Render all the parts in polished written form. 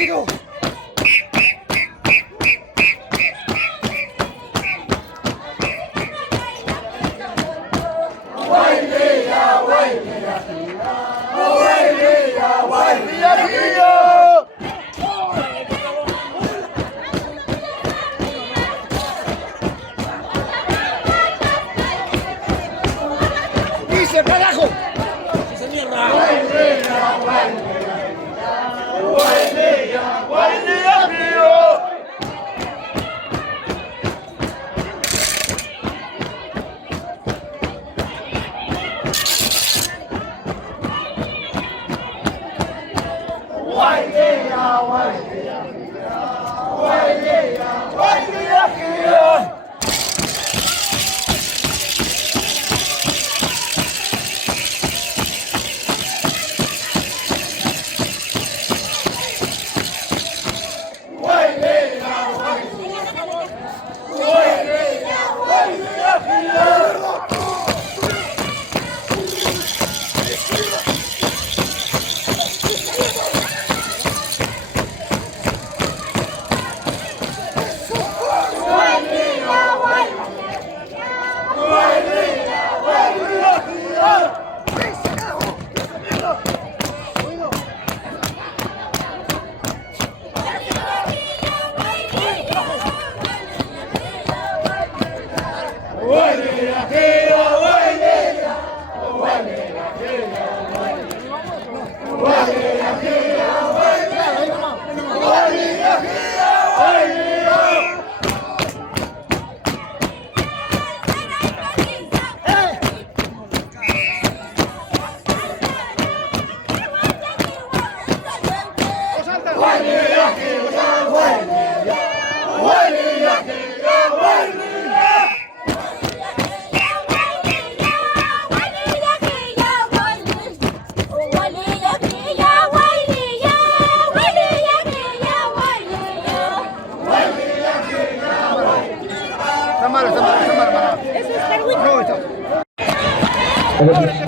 amigo. ¡Dice, carajo! ¡Esa mierda!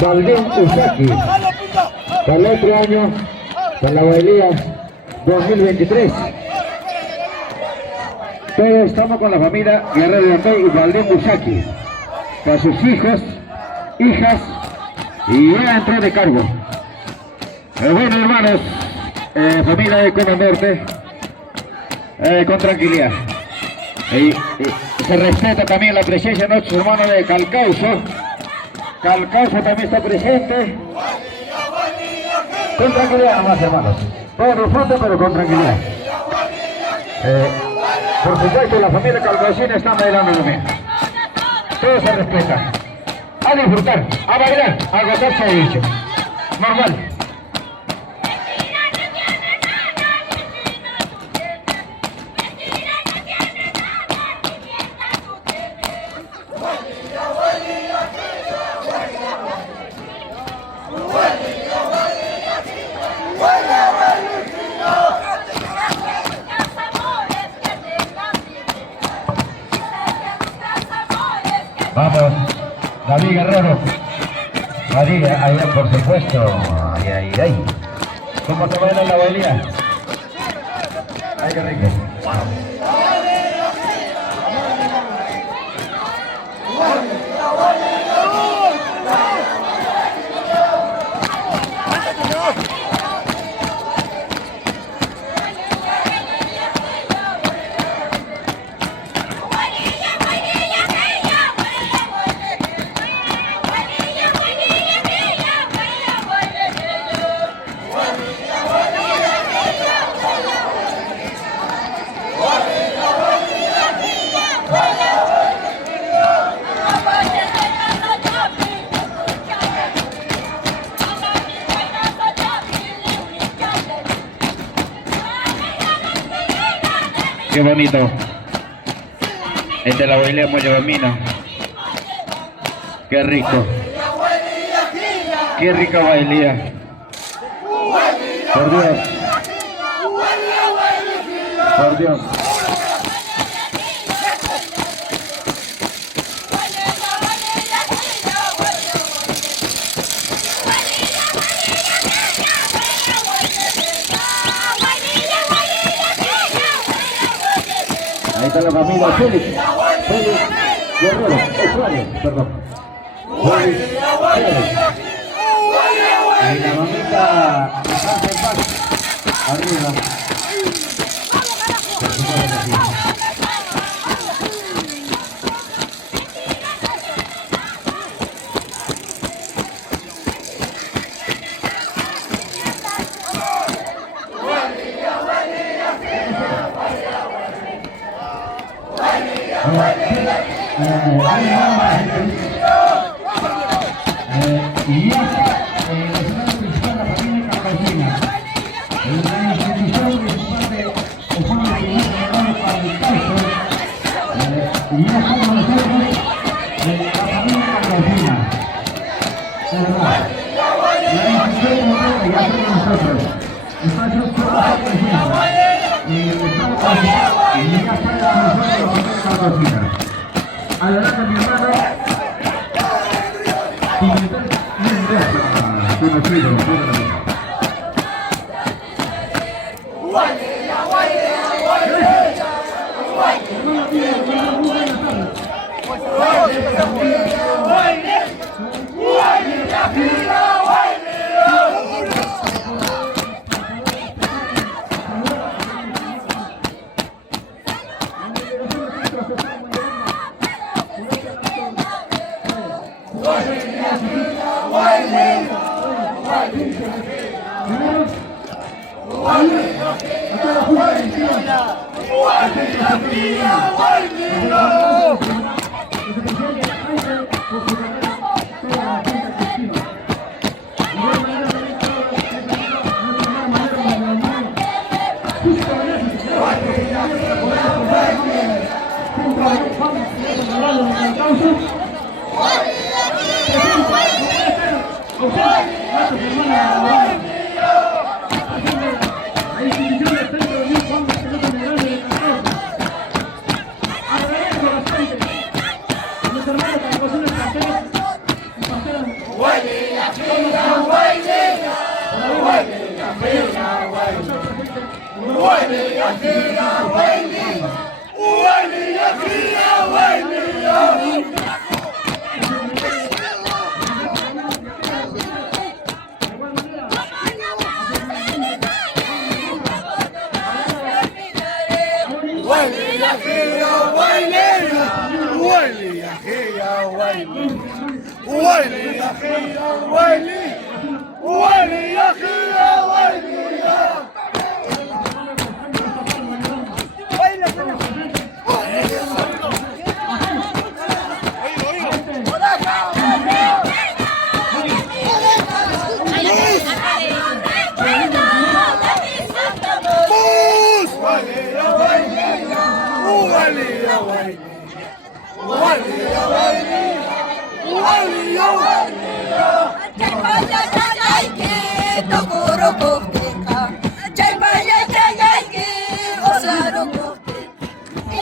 Valdín Usaki, para el otro año, para la bailía 2023. Todos estamos con la familia Guerrero de Amey y Valdín Usaki, para sus hijos, hijas, y ya entró de cargo. Bueno, hermanos, familia de Cono Norte, con tranquilidad. Y se respeta también la presencia de nuestros hermanos de Calcauso. Calcauso también está presente. Con tranquilidad nomás, hermanos. Todos disfruten, pero con tranquilidad. Por supuesto, la familia calcaucina está bailando también. Todos se respetan. A disfrutar, a bailar, a gozarse de dicho. Normal. Vamos, David Guerrero. María, ahí por supuesto. Ay. ¿Cómo te baila la bailía? Ay, qué rico. Qué bonito. Esta es la bailía Moyobamino. Qué rico. Qué rica bailía. Por Dios. Por Dios. está la familia Félix Guerrero, Suárez, perdón. Félix Pérez. Y la mamita Ángel Paz, arriba. Y ya está el escenario principal, la familia Campesina. La institución principal de Osorno de General para el Caizo. Y ya está con nosotros la familia Campesina. La institución como tal ya está con nosotros. Espacios por la Campesina. Y ya está con nosotros la familia Campesina. Adelante mi hermano. Conocido,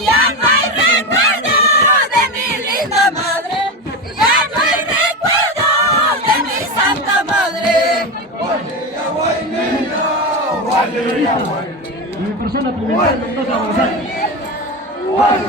Ya no hay recuerdo de mi linda madre, ya no hay recuerdo de mi santa madre. Mi persona primera no pasa a avanzar. Wale,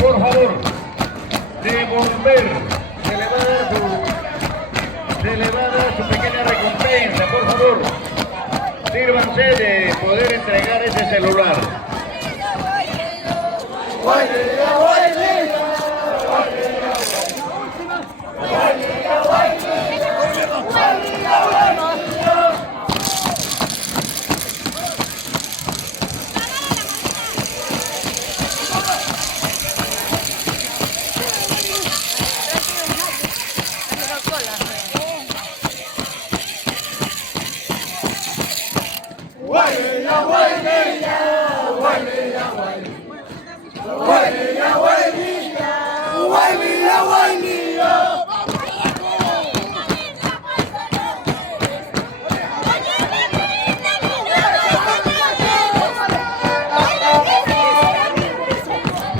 Por favor, devolver, se le va a dar su pequeña recompensa, por favor. Sírvanse de poder entregar ese celular.